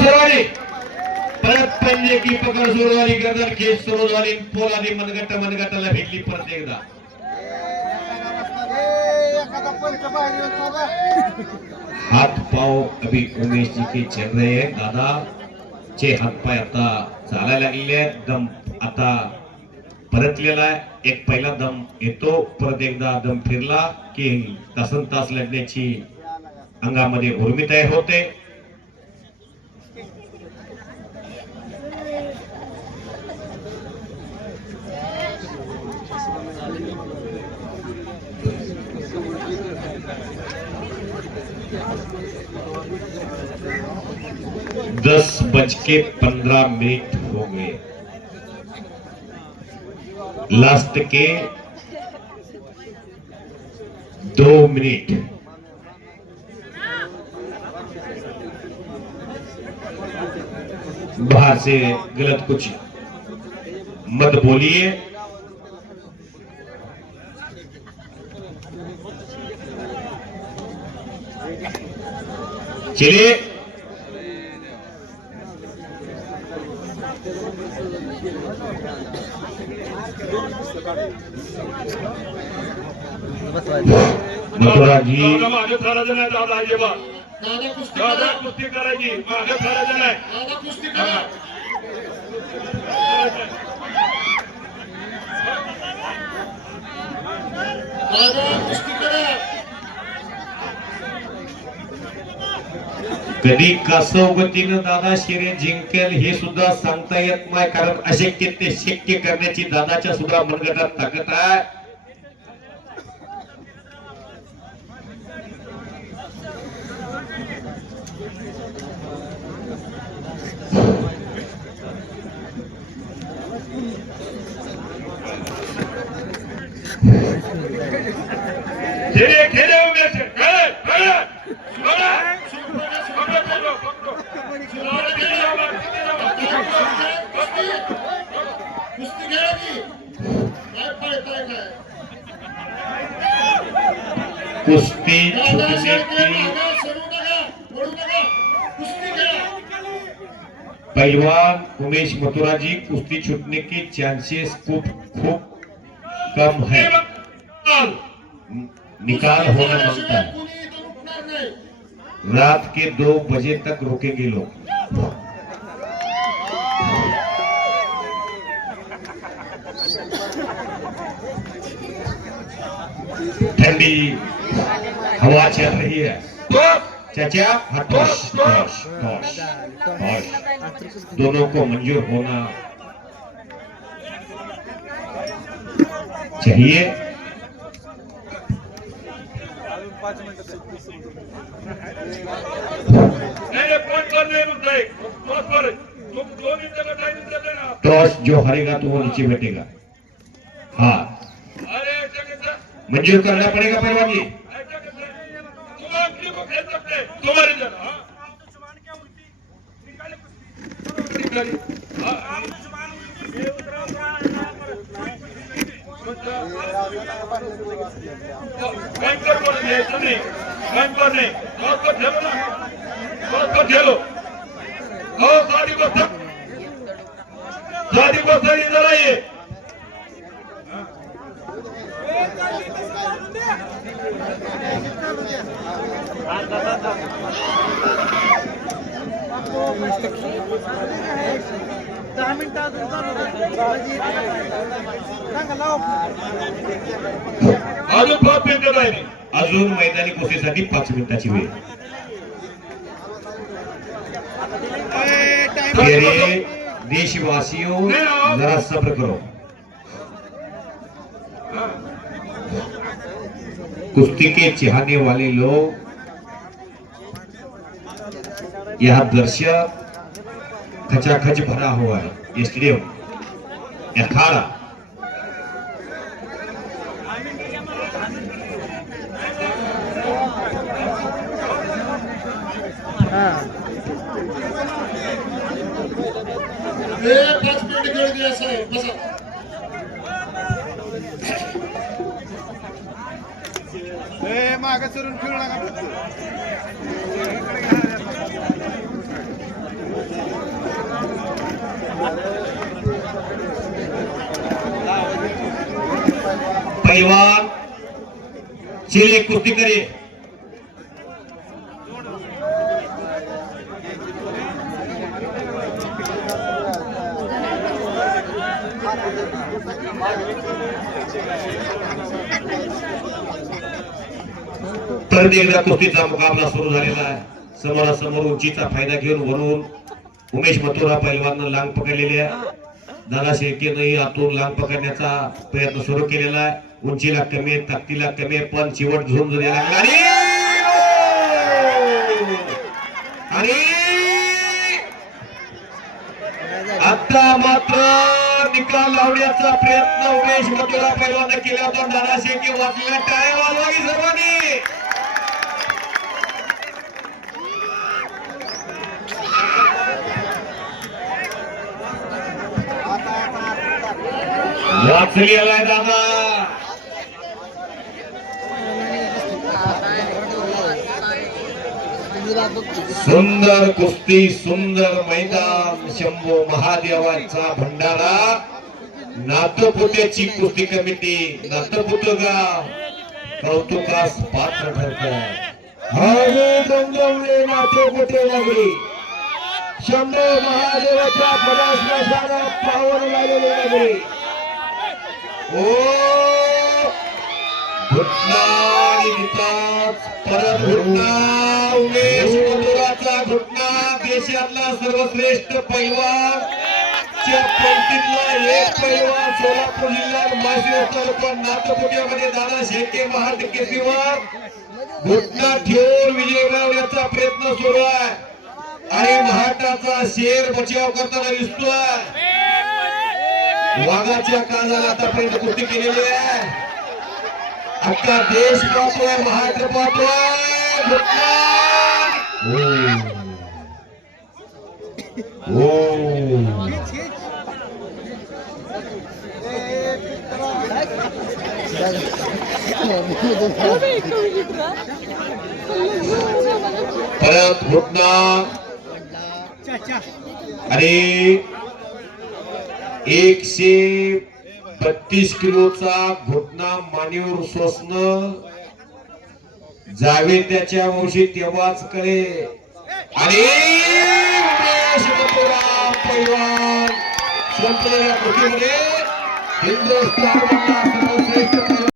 सर्वांनी परत पंजे की पकड सोडवाली गर्दन खेच सोडवाली पोलादी मनगट्टाला भेटली परत एकदा हाथ पाव अभी उमेश जी के चल रहे हैं दादा चे हात पाय आता चालायला लागलेले आहेत दम आता परतलेला आहे एक पहिला दम येतो परत एकदा दम फिरला की तासन तास लढण्याची अंगामध्ये उर्मी तयार होते दस बज के 15 मिनट हो गए लास्ट के 2 मिनट बाहर से गलत कुछ मत बोलिए चलिए मथुरा जी मागे सारा जण आहे दादा अजिबात दादा कुस्ती करायची मागे सारा जण आहे दादा कुस्ती करा दादा कुस्ती करा कधी कसं गतीनं दादा शर्यत जिंकेल हे सुद्धा सांगता येत नाही कारण अशक्य ते शक्य करण्याची दादाच्या सुद्धा मनगटात ताकद आहे खेळे खेळे उमेश खेळे खेळे कुस्ती पहलवान उमेश मथुरा जी कुश्ती छूटने के चांसेस खूब कम है निकाल होना मांगता है रात के 2 बजे तक रोकेंगे लोग ठंडी हवा चल रही है चाचा हटोश टोश टोश टोश दोनों को मंजूर होना चाहिए टॉस जो हारेगा तो वो नीचे बैठेगा हाँ मंजूर करना पड़ेगा पहलवान जी इधर आइए अजून मैदानी कुस्तीसाठी 5 मिनिटाची वेळ मेरे देशवासियों जरा सब्र करो कुश्ती के चाहने वाले लोग यहाँ दर्शक खचाखच भरा हुआ है स्टेडियम अखाड़ा मागे सरून खेळू नका पहिलवान चिले कुस्ती करे परत एकदा कुस्तीचा मुकाबला सुरू झालेला आहे. समोरासमोर उंचीचा फायदा घेऊन वरून उमेश मथुरा पैलवान लांग पकडलेली आहे. दादा शेळकेनंही आतून लांग पकडण्याचा प्रयत्न सुरू केलेला आहे. उंचीला कमी आहे, ताकदीला कमी आहे, पण शेवट झुंज द्यायला लागला आणि आता मात्र निकाल लावण्याचा प्रयत्न उमेश मथुरा पैलवान केला होता. दादा शेळके वाचलेला टाळ्या वाजवावी सर्वांनी. वाचलेला आहे दादा. सुंदर कुस्ती, सुंदर मैदान, शंभू महादेवाचा भंडारा. नातपुत्याची कुस्ती कमिटी नातपुत गाव कौतुकास पात्र ठरत. हवे दंगवले नातपुते लागली. शंभू महादेवाच्या पदाश्वासानं पावन लागलेली लागली. घुटना परत घुटना. उमेश मथुराचा घुटना देशातला सर्वश्रेष्ठ पैलवान च्या पंक्तीतला एक पैलवान सोलापूर जिल्ह्यात माशी तालुका नातपुट्यामध्ये दादा शेळके महाड केसरीवर घुटना ठेवून विजय मिळवण्याचा प्रयत्न सुरू आहे आणि महाटाचा शेर बचाव करताना दिसतोय. वाघाच्या काळाला आतापर्यंत कुस्ती केलेली आहे. अख्खा देश पाहतोय, महाराष्ट्र पाहतोय. परत घुटना आणि 132 किलोचा घुटना मानेवर सोसणं जावे त्याच्या वंशी तेव्हाच कळे. आणि उमेश मथुरा पैलवान संपलेल्या कुस्तीमध्ये हिंदुस्थान